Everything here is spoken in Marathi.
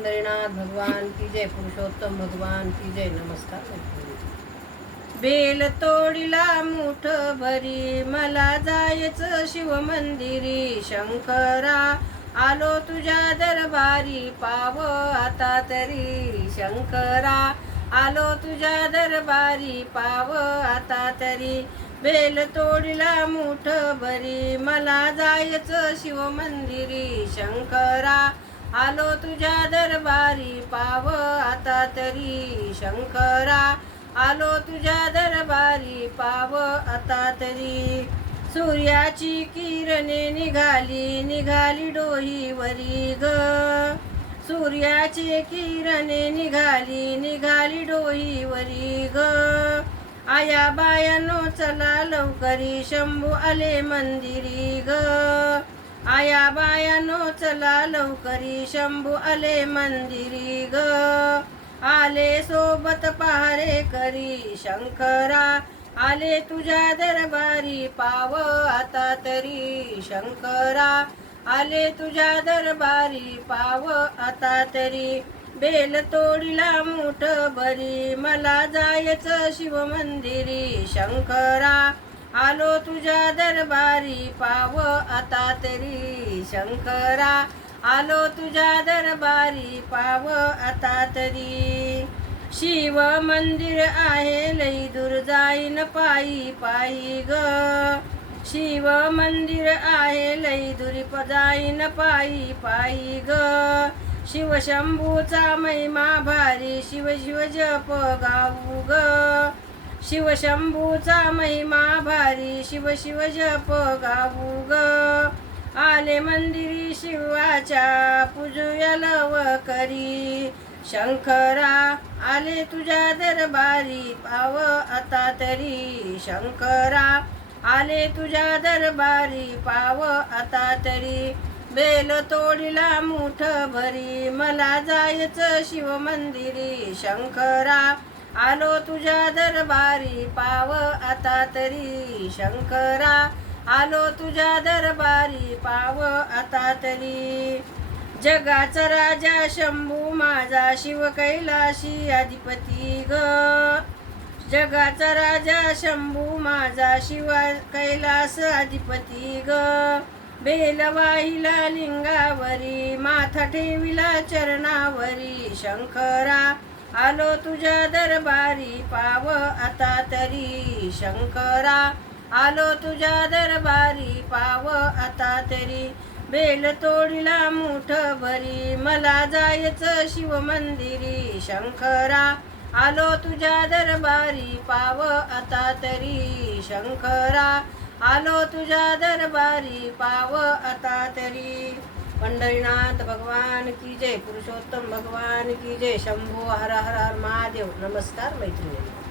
पंढरीनाथ भगवान की जय, पुरुषोत्तम भगवान की जय. नमस्कार मैत्रिणी. बेल तोडीला मुठ भरी, मला जायचं शिव मंदिरी. शंकरा आलो तुझ्या दरबारी, पाव आता तरी. शंकरा आलो तुझ्या दरबारी, पाव आता तरी. बेल तोडीला मुठ भरी, मला जायचं शिव मंदिरी. शंकरा आलो तुझ्या दरबारी, पाव आता तरी. शंकरा आलो तुझ्या दरबारी, पाव आता तरी. सूर्याची किरणे निघाली, निघाली डोहीवरी ग. सूर्याची किरणे निघाली, निघाली डोहीवरी ग. आया बायानो चला लवकरी, शंभू आले मंदिरी ग. आया बायानो चला लवकरी, शंभू आले मंदिरी ग. आले सोबत पहारे करी, शंकरा आले तुझ्या दरबारी, पाव आता तरी. शंकरा आले तुझ्या दरबारी, पाव आता तरी. बेल तोडीला मुठ भरी, मला जायचं शिव मंदिरी. शंकरा आलो तुझ्या दरबारी, पाव आता तरी. शंकरा आलो तुझ्या दरबारी, पाव आता तरी. शिव मंदिर आहे लई दूर, जाईन पायी पायी ग. शिव मंदिर आहे लई दूर, जाईन पायी पायी ग. शिव शंभूचा महिमा भारी, शिव शिव जप गाऊ ग. शिव शंभूचा महिमा भारी, शिव शिव जप गाऊ ग. आले मंदिरी शिवाच्या, पूजूया लवकरी. शंकरा आले तुझ्या दरबारी, पाव आता तरी. शंकरा आले तुझ्या दरबारी, पाव आता तरी. बेल तोडीला मुठ भरी, मला जायचं शिव मंदिरी. शंकरा आलो तुझ्या दरबारी, पाव आता तरी. शंकरा आलो तुझ्या दरबारी, पाव आता तरी. जगाचा राजा शंभू माझा, शिव कैलाशी अधिपती ग. जगाचा राजा शंभू माझा, शिव कैलास अधिपती ग. बेल वाहिला लिंगावरी, माथा ठेविला चरणावरी. शंकरा आलो तुझ्या दरबारी, पाव आता तरी. शंकरा आलो तुझ्या दरबारी, पाव आता तरी. बेल तोडीला मुठ भरी, मला जायचं शिव मंदिरी. शंकरा आलो तुझ्या दरबारी, पाव आता तरी. शंकरा आलो तुझ्या दरबारी, पाव आता तरी. पंढरीनाथ भगवान की जय, पुरुषोत्तम भगवान की जय. शंभो हर हर हर महादेव. नमस्कार मैत्रिणी.